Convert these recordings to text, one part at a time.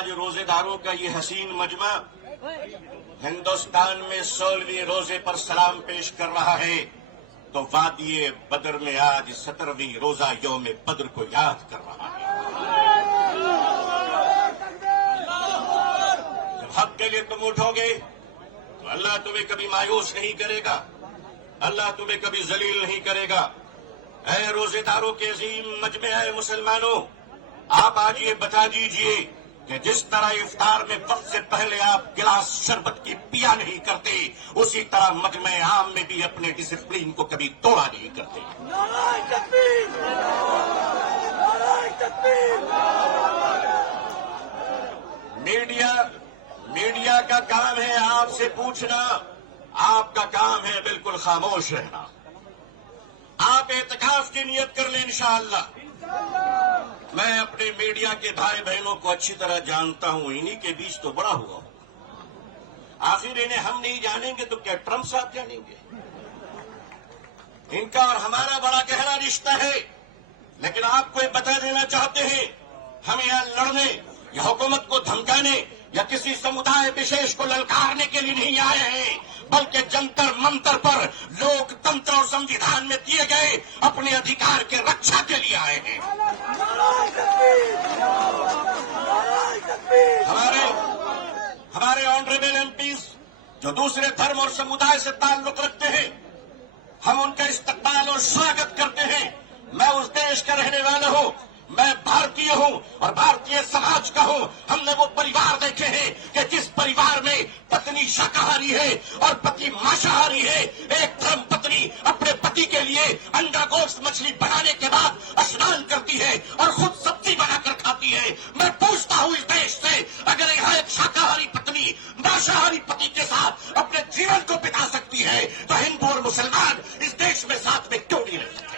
आज रोजेदारों का ये हसीन मजमा हिंदुस्तान में 16वीं रोजे पर सलाम पेश कर रहा है, तो वादिये बदर में आज 17वीं रोजा यौम बद्र को याद कर रहा है। जब हक के लिए तुम उठोगे तो अल्लाह तुम्हें कभी मायूस नहीं करेगा, अल्लाह तुम्हें कभी जलील नहीं करेगा। ऐ रोजेदारों के अजीम मजमे, ऐ मुसलमानों, आप आज ये बता दीजिए कि जिस तरह इफ्तार में वक्त से पहले आप गिलास शरबत की पिया नहीं करते, उसी तरह मजमे आम में भी अपने डिसिप्लिन को कभी तोड़ा नहीं करते। नाराए तकबीर, नाराए तकबीर। मीडिया का काम है आपसे पूछना, आपका काम है बिल्कुल खामोश रहना। आप एतकाफ की नियत कर लें इंशाअल्लाह। मैं अपने मीडिया के भाई बहनों को अच्छी तरह जानता हूं, इन्हीं के बीच तो बड़ा हुआ हूं। आखिर इन्हें हम नहीं जानेंगे तो क्या ट्रंप साहब जानेंगे? इनका और हमारा बड़ा गहरा रिश्ता है। लेकिन आपको ये बता देना चाहते हैं, हम यहां लड़ने या हुकूमत को धमकाने या किसी समुदाय विशेष को ललकारने के लिए नहीं आए हैं, बल्कि जंतर मंतर पर लोकतंत्र और संविधान में दिए गए अपने अधिकार के रक्षा के लिए आए हैं। हमारे ऑनरेबल एमपीज जो दूसरे धर्म और समुदाय से ताल्लुक रखते हैं, हम उनका इस्तकबाल और स्वागत करते हैं। मैं उस देश का रहने वाला हूं, मैं भारतीय हूं और भारतीय समाज का हूं। हमने वो परिवार देखे हैं कि जिस परिवार में पत्नी शाकाहारी है और पति मांसाहारी है। एक धर्म पत्नी अपने पति के लिए अंडा गोश्त मछली बनाने के बाद स्नान करती है और खुद सब्जी बनाकर खाती है। मैं पूछता हूं इस देश से, अगर यहां एक शाकाहारी पत्नी मांसाहारी पति के साथ अपने जीवन को बिता सकती है, तो हिंदू और मुसलमान इस देश में साथ में क्यों नहीं रह सकते?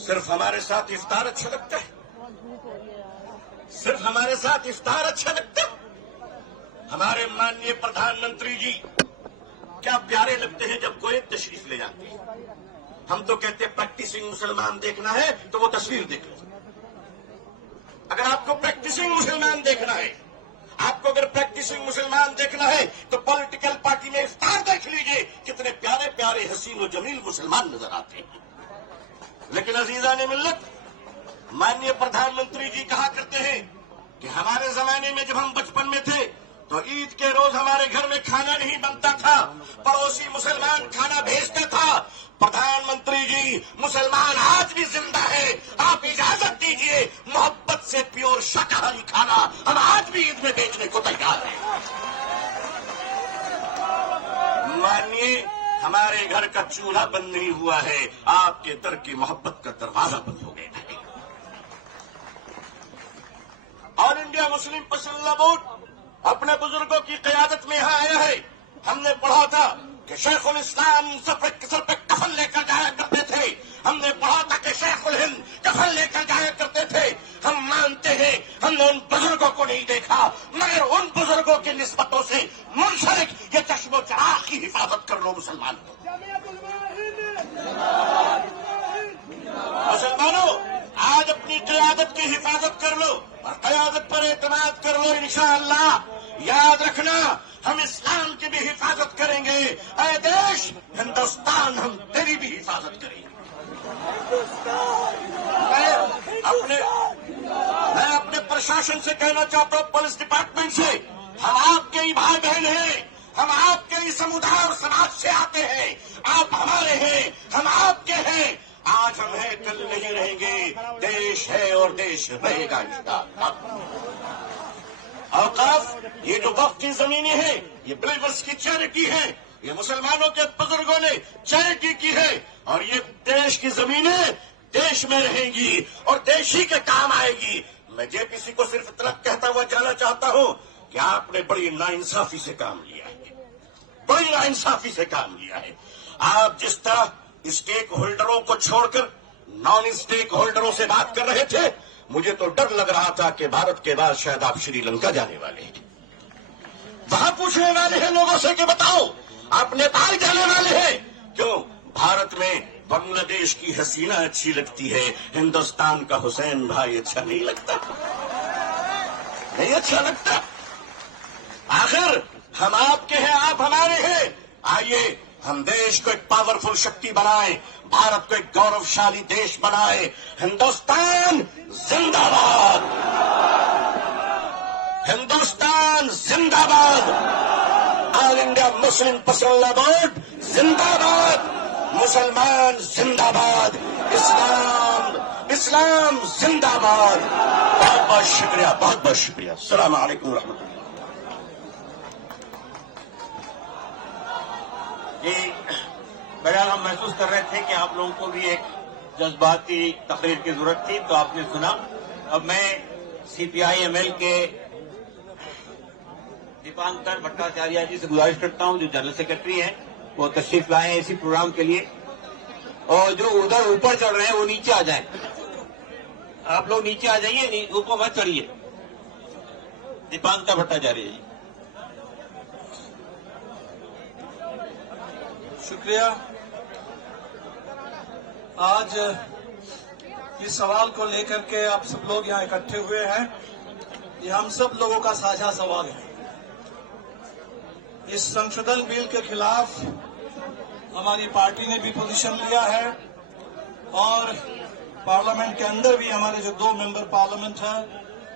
सिर्फ हमारे साथ इफ्तार अच्छा लगता है? सिर्फ हमारे साथ इफ्तार अच्छा लगता है? हमारे माननीय प्रधानमंत्री जी क्या प्यारे लगते हैं जब कोई तशरीफ ले जाते हैं। हम तो कहते हैं प्रैक्टिसिंग मुसलमान देखना है तो वो तस्वीर देख लो। अगर आपको प्रैक्टिसिंग मुसलमान देखना है, आपको अगर प्रैक्टिसिंग मुसलमान देखना है, तो पॉलिटिकल पार्टी में इफ्तार देख लीजिए, कितने प्यारे प्यारे हसीन और जमील मुसलमान नजर आते हैं। लेकिन अजीजान मिल्लत, माननीय प्रधानमंत्री जी कहा करते हैं कि हमारे जमाने में जब हम बचपन में थे तो ईद के रोज हमारे घर में खाना नहीं बनता था, पड़ोसी मुसलमान खाना भेजता था। प्रधानमंत्री जी, मुसलमान आज भी जिंदा है। आप इजाजत दीजिए, मोहब्बत से प्योर शाकाहारी खाना हम आज भी ईद में बेचने को तैयार हैं। मानिए, हमारे घर का चूल्हा बंद नहीं हुआ है, आपके दर की मोहब्बत का दरवाजा बंद हो गया है। All India Muslim personal board अपने बुजुर्गों की क़यादत में यहां आया है। हमने पढ़ा था कि शेखुल इस्लाम सर पे कफन लेकर जाया करते थे। हमने पढ़ा था कि शेखुल हिंद कफन लेकर जाया करते थे। हम मानते हैं हमने उन बुजुर्गों को नहीं देखा, मगर उन बुजुर्गों की निस्बतों से मुंसलिक ये चश्मो चराग की हिफाजत कर लो मुसलमानों। मुसलमानों, आज अपनी क़यादत की हिफाजत कर लो और क़यादत पर एतमाद कर लो। इंशाअल्लाह याद रखना, हम इस्लाम की भी हिफाजत करेंगे। ऐ देश हिंदुस्तान, हम तेरी भी हिफाजत करेंगे। मैं अपने प्रशासन से कहना चाहता हूं, पुलिस डिपार्टमेंट से, हम आपके ही भाई बहन हैं, हम आपके ही समुदाय और समाज से आते हैं। आप हमारे हैं, हम आपके हैं। आज हम हैं, कल नहीं रहेंगे। देश है और देश रहेगा इंशाअल्लाह। औकाफ, ये जो वक्फ की जमीनें हैं, ये बिलीवर्स की चैरिटी है, ये मुसलमानों के बुजुर्गों ने चैरिटी की है, और ये देश की जमीनें देश में रहेंगी और देश ही के काम आएगी। मैं जेपीसी को सिर्फ इतना कहता हुआ जाना चाहता हूं कि आपने बड़ी नाइंसाफी से काम लिया है, बड़ी नाइंसाफी से काम लिया है। आप जिस तरह स्टेक होल्डरों को छोड़कर नॉन स्टेक होल्डरों से बात कर रहे थे, मुझे तो डर लग रहा था कि भारत के बाद शायद आप श्रीलंका जाने वाले हैं। वहां पूछने वाले हैं लोगों से कि बताओ आप नेपाल जाने वाले हैं क्यों? भारत में बांग्लादेश की हसीना अच्छी लगती है, हिंदुस्तान का हुसैन भाई अच्छा नहीं लगता? नहीं अच्छा लगता? आखिर हम आपके हैं, आप हमारे हैं। आइए हम देश को एक पावरफुल शक्ति बनाएं, भारत को एक गौरवशाली देश बनाएं। हिंदुस्तान जिंदाबाद, हिंदुस्तान जिंदाबाद, all India Muslim personal board जिंदाबाद, मुसलमान जिंदाबाद, इस्लाम जिंदाबाद। बहुत बहुत शुक्रिया, बहुत बहुत शुक्रिया। अस्सलाम वालेकुम रहमतुल्लाह। ये बहरहाल हम महसूस कर रहे थे कि आप लोगों को भी एक जज्बाती तकरीर की जरूरत थी, तो आपने सुना। अब मैं CPI-ML के दीपांकर भट्टाचार्य जी से गुजारिश करता हूं, जो जनरल सेक्रेटरी हैं, वो तशरीफ लाए हैं इसी प्रोग्राम के लिए, और जो उधर ऊपर चढ़ रहे हैं वो नीचे आ जाएं। आप लोग नीचे आ जाइए, ऊपर मत चढ़िए। दीपांकर भट्टाचार्य जी। शुक्रिया। आज इस सवाल को लेकर के आप सब लोग यहाँ इकट्ठे हुए हैं। ये हम सब लोगों का साझा सवाल है। इस संशोधन बिल के खिलाफ हमारी पार्टी ने भी पोजीशन लिया है, और पार्लियामेंट के अंदर भी हमारे जो 2 मेंबर पार्लियामेंट है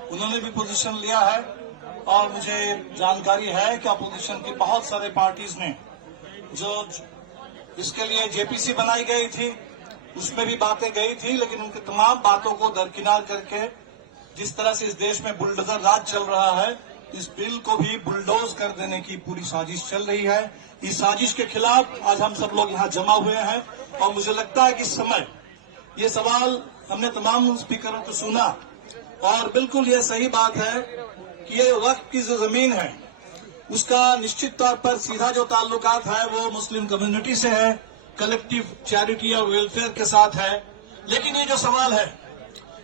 उन्होंने भी पोजीशन लिया है। और मुझे जानकारी है कि अपोजिशन की बहुत सारे पार्टीज ने, जो इसके लिए जेपीसी बनाई गई थी उसमें भी बातें गई थी, लेकिन उनकी तमाम बातों को दरकिनार करके जिस तरह से इस देश में बुलडोजर राज चल रहा है, इस बिल को भी बुलडोज कर देने की पूरी साजिश चल रही है। इस साजिश के खिलाफ आज हम सब लोग यहाँ जमा हुए हैं। और मुझे लगता है कि इस समय ये सवाल हमने तमाम स्पीकरों को सुना, और बिल्कुल ये सही बात है कि ये वक्फ की जो जमीन है उसका निश्चित तौर पर सीधा जो ताल्लुकात है वो मुस्लिम कम्युनिटी से है, कलेक्टिव चैरिटी और वेलफेयर के साथ है। लेकिन ये जो सवाल है,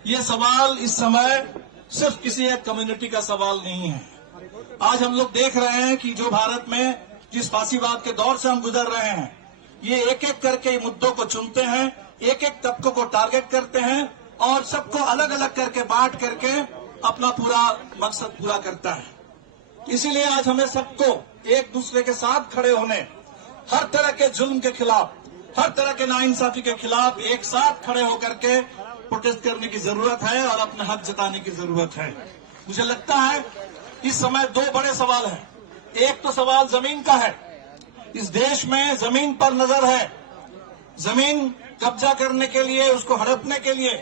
ये सवाल इस समय सिर्फ किसी एक कम्युनिटी का सवाल नहीं है। आज हम लोग देख रहे हैं कि जो भारत में जिस फांसीवाद के दौर से हम गुजर रहे हैं, ये एक एक करके मुद्दों को चुनते हैं, एक एक तबकों को टारगेट करते हैं, और सबको अलग अलग करके बांट करके अपना पूरा मकसद पूरा करता है। इसीलिए आज हमें सबको एक दूसरे के साथ खड़े होने, हर तरह के जुल्म के खिलाफ, हर तरह के नाइंसाफी के खिलाफ एक साथ खड़े होकर के प्रोटेस्ट करने की जरूरत है और अपना हक जताने की जरूरत है। मुझे लगता है इस समय 2 बड़े सवाल हैं। एक तो सवाल जमीन का है। इस देश में जमीन पर नजर है, जमीन कब्जा करने के लिए, उसको हड़पने के लिए।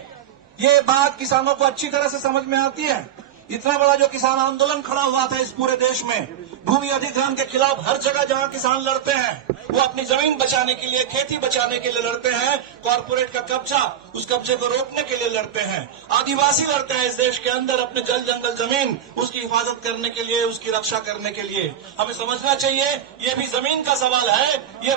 ये बात किसानों को अच्छी तरह से समझ में आती है। इतना बड़ा जो किसान आंदोलन खड़ा हुआ था इस पूरे देश में, भूमि अधिग्रहण के खिलाफ, हर जगह जहां किसान लड़ते हैं वो अपनी जमीन बचाने के लिए, खेती बचाने के लिए लड़ते हैं, कॉर्पोरेट का कब्जा, उस कब्जे को रोकने के लिए लड़ते हैं। आदिवासी लड़ते हैं इस देश के अंदर अपने जल जंगल जमीन, उसकी हिफाजत करने के लिए, उसकी रक्षा करने के लिए। हमें समझना चाहिए ये भी जमीन का सवाल है। ये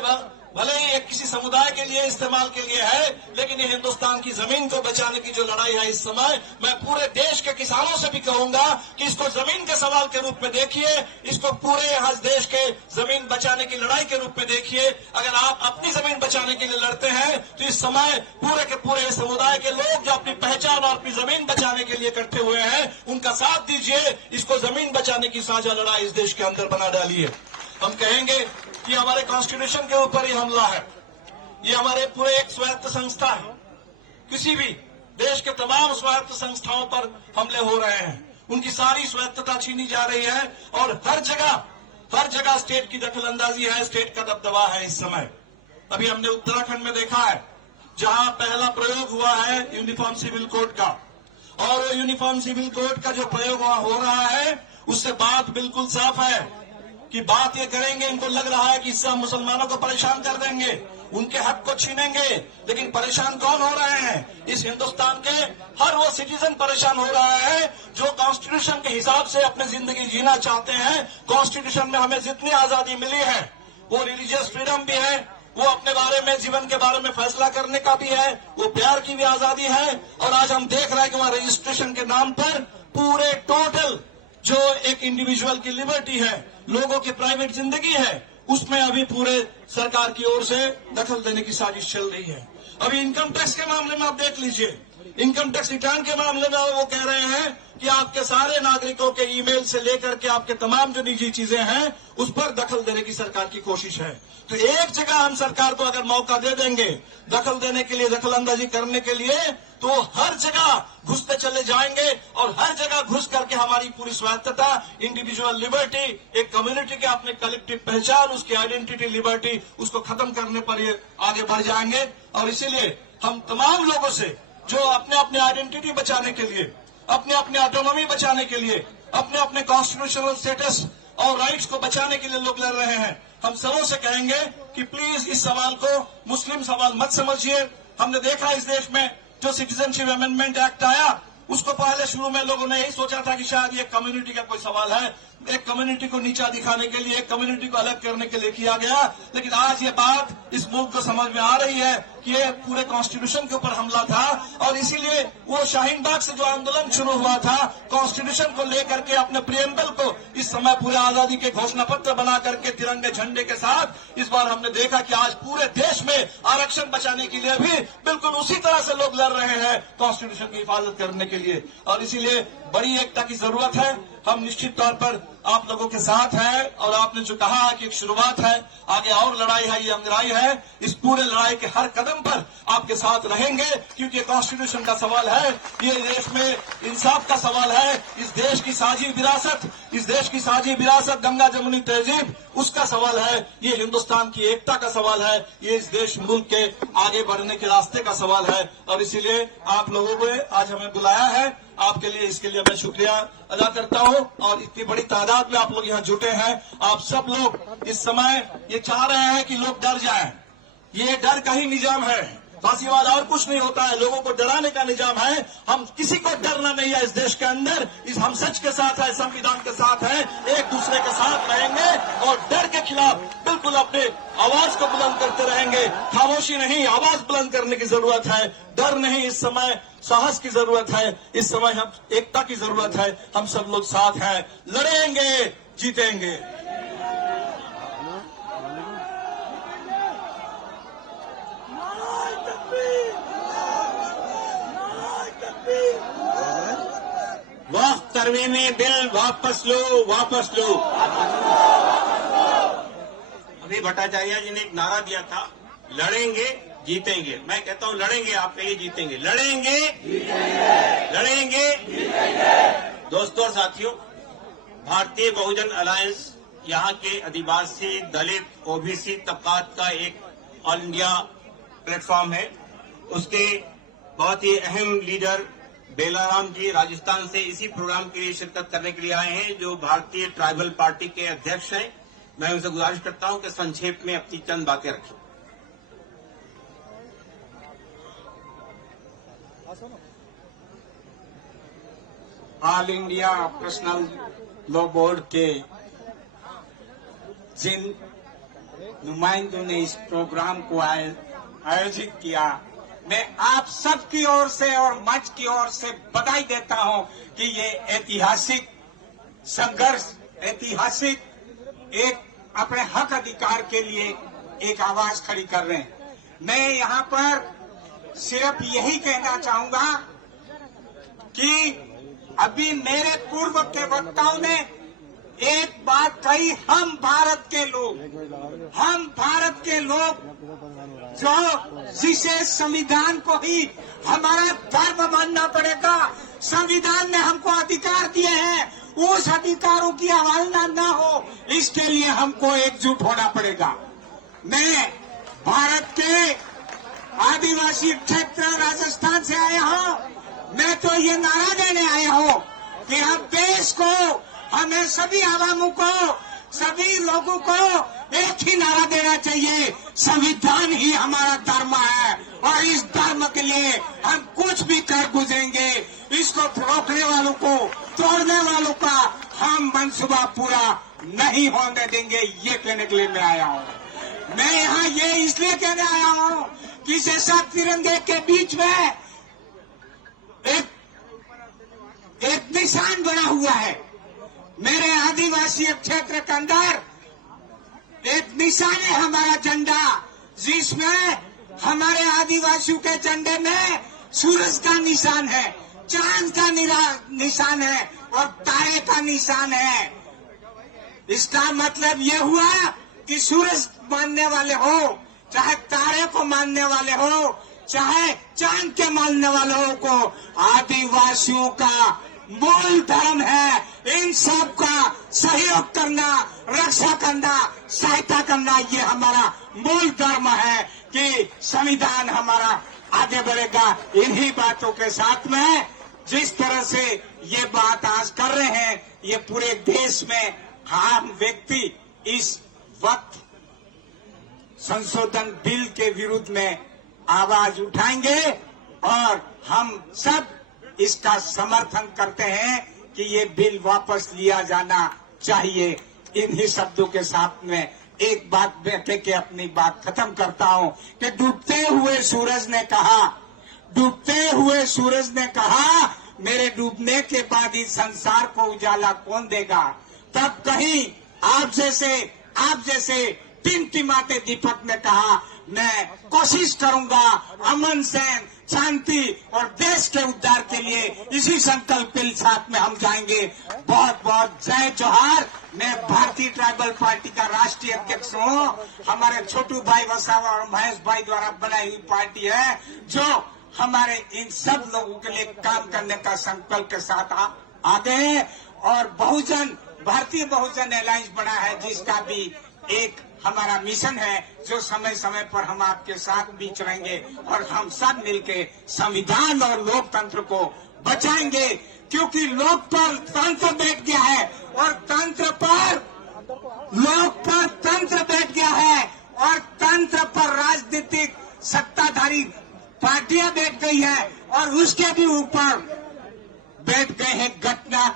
भले ही एक किसी समुदाय के लिए इस्तेमाल के लिए है, लेकिन ये हिंदुस्तान की जमीन को बचाने की जो लड़ाई है इस समय, मैं पूरे देश के किसानों से भी कहूंगा कि इसको जमीन के सवाल के रूप में देखिए, इसको पूरे यहाँ देश के जमीन बचाने की लड़ाई के रूप में देखिए। अगर आप अपनी जमीन बचाने के लिए लड़ते हैं तो इस समय पूरे के पूरे समुदाय के लोग जो अपनी पहचान और अपनी जमीन बचाने के लिए इकट्ठे हुए हैं, उनका साथ दीजिए। इसको जमीन बचाने की साझा लड़ाई इस देश के अंदर बना डालिए। हम कहेंगे कि हमारे कॉन्स्टिट्यूशन के ऊपर ही हमला है, ये हमारे पूरे एक स्वायत्त संस्था है। किसी भी देश के तमाम स्वायत्त संस्थाओं पर हमले हो रहे हैं, उनकी सारी स्वायत्तता छीनी जा रही है, और हर जगह स्टेट की दखलंदाजी है, स्टेट का दबदबा है इस समय। अभी हमने उत्तराखंड में देखा है, जहां पहला प्रयोग हुआ है यूनिफॉर्म सिविल कोड का, और यूनिफॉर्म सिविल कोड का जो प्रयोग वहां हो रहा है, उससे बात बिल्कुल साफ है कि बात ये करेंगे, इनको लग रहा है कि इससे हम मुसलमानों को परेशान कर देंगे, उनके हक को छीनेंगे। लेकिन परेशान कौन हो रहे हैं? इस हिंदुस्तान के हर वो सिटीजन परेशान हो रहा है जो कॉन्स्टिट्यूशन के हिसाब से अपनी जिंदगी जीना चाहते हैं। कॉन्स्टिट्यूशन में हमें जितनी आजादी मिली है, वो रिलीजियस फ्रीडम भी है, वो अपने बारे में, जीवन के बारे में फैसला करने का भी है, वो प्यार की भी आजादी है। और आज हम देख रहे हैं कि वहां रजिस्ट्रेशन के नाम पर पूरे टोटल जो एक इंडिविजुअल की लिबर्टी है, लोगों की प्राइवेट जिंदगी है, उसमें अभी पूरे सरकार की ओर से दखल देने की साजिश चल रही है। अभी इनकम टैक्स के मामले में आप देख लीजिए, इनकम टैक्स रिटर्न के मामले में वो कह रहे हैं कि आपके सारे नागरिकों के ईमेल से लेकर के आपके तमाम जो निजी चीजें हैं उस पर दखल देने की सरकार की कोशिश है। तो एक जगह हम सरकार को अगर मौका दे देंगे दखल देने के लिए, दखल अंदाजी करने के लिए, तो हर जगह घुसते चले जाएंगे और हर जगह घुस करके हमारी पूरी स्वायत्तता, इंडिविजुअल लिबर्टी, एक कम्युनिटी के अपने कलेक्टिव पहचान, उसकी आइडेंटिटी लिबर्टी, उसको खत्म करने पर ये आगे बढ़ जाएंगे। और इसीलिए हम तमाम लोगों से जो अपने अपने आइडेंटिटी बचाने के लिए, अपने अपने ऑटोनॉमी बचाने के लिए, अपने अपने कॉन्स्टिट्यूशनल स्टेटस और राइट्स को बचाने के लिए लोग लड़ रहे हैं, हम सबों से कहेंगे कि प्लीज इस सवाल को मुस्लिम सवाल मत समझिए। हमने देखा इस देश में जो सिटीजनशिप अमेंडमेंट एक्ट आया, उसको पहले शुरू में लोगों ने यही सोचा था कि शायद ये कम्युनिटी का कोई सवाल है, एक कम्युनिटी को नीचा दिखाने के लिए, एक कम्युनिटी को अलग करने के लिए किया गया। लेकिन आज ये बात इस मुल्क को समझ में आ रही है कि ये पूरे कॉन्स्टिट्यूशन के ऊपर हमला था और इसीलिए वो शाहीन बाग से जो आंदोलन शुरू हुआ था कॉन्स्टिट्यूशन को लेकर के, अपने प्रियम्बल को इस समय पूरे आजादी के घोषणा पत्र बना करके तिरंगे झंडे के साथ, इस बार हमने देखा कि आज पूरे देश में आरक्षण बचाने के लिए भी बिल्कुल उसी तरह से लोग लड़ रहे हैं कॉन्स्टिट्यूशन की हिफाजत करने के लिए। और इसीलिए बड़ी एकता की जरूरत है। हम निश्चित तौर पर आप लोगों के साथ हैं और आपने जो कहा कि एक शुरुआत है, आगे और लड़ाई है, ये अंगराई है। इस पूरे लड़ाई के हर कदम पर आपके साथ रहेंगे क्योंकि कॉन्स्टिट्यूशन का सवाल है, ये देश में इंसाफ का सवाल है, इस देश की साझी विरासत गंगा जमुनी तहजीब, उसका सवाल है, ये हिंदुस्तान की एकता का सवाल है, ये इस देश मुल्क के आगे बढ़ने के रास्ते का सवाल है। और इसीलिए आप लोगों को आज हमें बुलाया है, आपके लिए, इसके लिए मैं शुक्रिया अदा करता हूं। और इतनी बड़ी तादाद में आप लोग यहाँ जुटे हैं, आप सब लोग इस समय ये चाह रहे हैं कि लोग डर जाएं। ये डर का ही निजाम है, फांसीवाद और कुछ नहीं होता है, लोगों को डराने का निजाम है। हम किसी को डरना नहीं है इस देश के अंदर, हम सच के साथ है, संविधान के साथ है, एक दूसरे के साथ रहेंगे और डर के खिलाफ बिल्कुल अपने आवाज को बुलंद करते रहेंगे। खामोशी नहीं, आवाज बुलंद करने की जरूरत है, डर नहीं, इस समय साहस की जरूरत है, इस समय हम एकता की जरूरत है। हम सब लोग साथ हैं, लड़ेंगे, जीतेंगे। वक्त तरमीमी बिल वापस लो, वापस लो। अभी भट्टाचार्य जी ने एक नारा दिया था, लड़ेंगे जीतेंगे। मैं कहता हूं लड़ेंगे, आप कहिए जीतेंगे। लड़ेंगे लड़ेंगे। दोस्तों और साथियों, भारतीय बहुजन अलायंस यहाँ के आदिवासी, दलित, ओबीसी तबकात का एक ऑल इंडिया प्लेटफॉर्म है। उसके बहुत ही अहम लीडर बेलाराम जी राजस्थान से इसी प्रोग्राम के लिए शिरकत करने के लिए आए हैं, जो भारतीय ट्राइबल पार्टी के अध्यक्ष हैं। मैं उनसे गुजारिश करता हूं कि संक्षेप में अपनी चंद बातें रखें। All India personal law board के जिन नुमाइंदों ने इस प्रोग्राम को आयोजित किया, मैं आप सब की ओर से और मंच की ओर से बधाई देता हूं कि ये ऐतिहासिक संघर्ष, ऐतिहासिक एक अपने हक अधिकार के लिए एक आवाज खड़ी कर रहे हैं। मैं यहाँ पर सिर्फ यही कहना चाहूंगा कि अभी मेरे पूर्व के वक्ताओं ने एक बात कही, हम भारत के लोग जो जिसे संविधान को ही हमारा धर्म मानना पड़ेगा, संविधान ने हमको अधिकार दिए हैं, उस अधिकारों की अवहेलना न हो, इसके लिए हमको एकजुट होना पड़ेगा। मैं भारत के आदिवासी क्षेत्र राजस्थान से आया हूं, मैं तो ये नारा देने आया हूं कि हम देश को, हमें सभी आवामों को, सभी लोगों को एक ही नारा देना चाहिए, संविधान ही हमारा धर्म है और इस धर्म के लिए हम कुछ भी कर गुजरेंगे। इसको रोकने वालों को, तोड़ने वालों का हम मंसूबा पूरा नहीं होने देंगे, ये कहने के लिए मैं आया हूँ। मैं यहाँ ये इसलिए कहने आया हूँ कि जैसा तिरंगे के बीच में एक निशान बना हुआ है, मेरे आदिवासी क्षेत्र के अंदर एक निशान है हमारा झंडा, जिसमें हमारे आदिवासियों के झंडे में सूरज का निशान है, चांद का निशान है और तारे का निशान है। इसका मतलब ये हुआ कि सूरज मानने वाले हो, चाहे तारे को मानने वाले हो, चाहे चांद के मानने वालों को, आदिवासियों का मूल धर्म है इन सब का सहयोग करना, रक्षा करना, सहायता करना। ये हमारा मूल धर्म है कि संविधान हमारा आगे बढ़ेगा। इन्हीं बातों के साथ में जिस तरह से ये बात आज कर रहे हैं, ये पूरे देश में आम व्यक्ति इस वक्त संशोधन बिल के विरुद्ध में आवाज उठाएंगे और हम सब इसका समर्थन करते हैं कि ये बिल वापस लिया जाना चाहिए। इन्हीं शब्दों के साथ में एक बात कह के अपनी बात खत्म करता हूं कि डूबते हुए सूरज ने कहा मेरे डूबने के बाद इस संसार को उजाला कौन देगा। तब कहीं आप जैसे टिमटिमाते दीपक ने कहा मैं कोशिश करूंगा अमन से शांति और देश के उद्धार के लिए। इसी संकल्प के साथ में हम जाएंगे। बहुत बहुत जय जोहार। मैं भारतीय ट्राइबल पार्टी का राष्ट्रीय अध्यक्ष हूँ। हमारे छोटू भाई वसावा और महेश भाई द्वारा बनाई हुई पार्टी है जो हमारे इन सब लोगों के लिए काम करने का संकल्प के साथ आगे है। और भारतीय बहुजन अलायंस बना है जिसका भी एक हमारा मिशन है जो समय समय पर हम आपके साथ बीच रहेंगे और हम सब मिलके संविधान और लोकतंत्र को बचाएंगे। क्योंकि लोकतंत्र बैठ गया है और तंत्र बैठ गया है और तंत्र पर राजनीतिक सत्ताधारी पार्टियां बैठ गई है और उसके भी ऊपर बैठ गए हैं।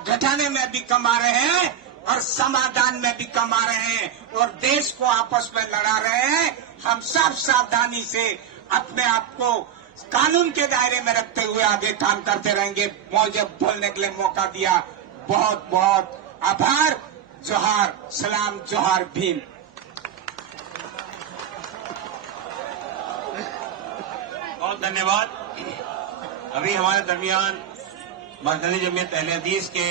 घटाने में भी कमा रहे हैं और समाधान में भी कमा रहे हैं और देश को आपस में लड़ा रहे हैं। हम सब सावधानी से अपने आप को कानून के दायरे में रखते हुए आगे काम करते रहेंगे। मुझे बोलने के लिए मौका दिया, बहुत बहुत आभार। जोहार, सलाम, जोहार भीम। बहुत धन्यवाद। अभी हमारे दरमियान मरकजी जमीयत अहले हदीस के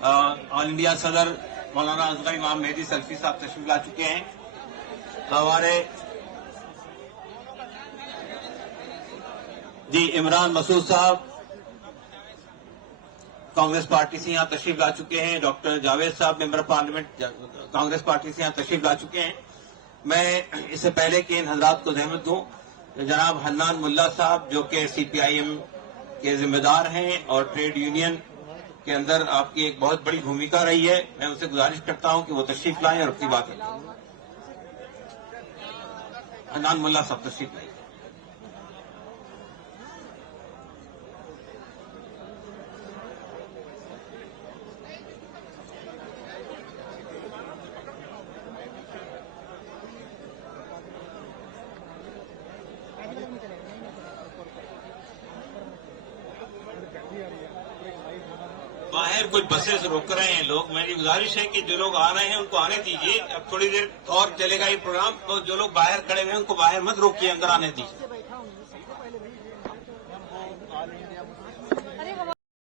ऑल इंडिया सदर मौलाना असगर इमाम मेहदी सल्फी साहब तशरीफ ला चुके हैं। हमारे जी इमरान मसूद साहब कांग्रेस पार्टी से यहां तशरीफ ला चुके हैं। डॉक्टर जावेद साहब मेंबर पार्लियामेंट कांग्रेस पार्टी से यहां तशरीफ ला चुके हैं। मैं इससे पहले कि इन हजरात को जहमत दूं, जनाब हन्नान मुल्ला साहब जो कि CPIM के जिम्मेदार हैं और ट्रेड यूनियन के अंदर आपकी एक बहुत बड़ी भूमिका रही है, मैं उनसे गुजारिश करता हूं कि वो तशरीफ लाएं और अपनी बात रखें। हन्नान मुल्ला साहब तशरीफ लाएं। बाहर कुछ बसेस रोक रहे हैं लोग। मेरी गुजारिश है कि जो लोग आ रहे हैं उनको आने दीजिए। अब थोड़ी देर और चलेगा ये प्रोग्राम, तो जो लोग बाहर खड़े हुए हैं उनको बाहर मत रोकिए, अंदर आने दीजिए।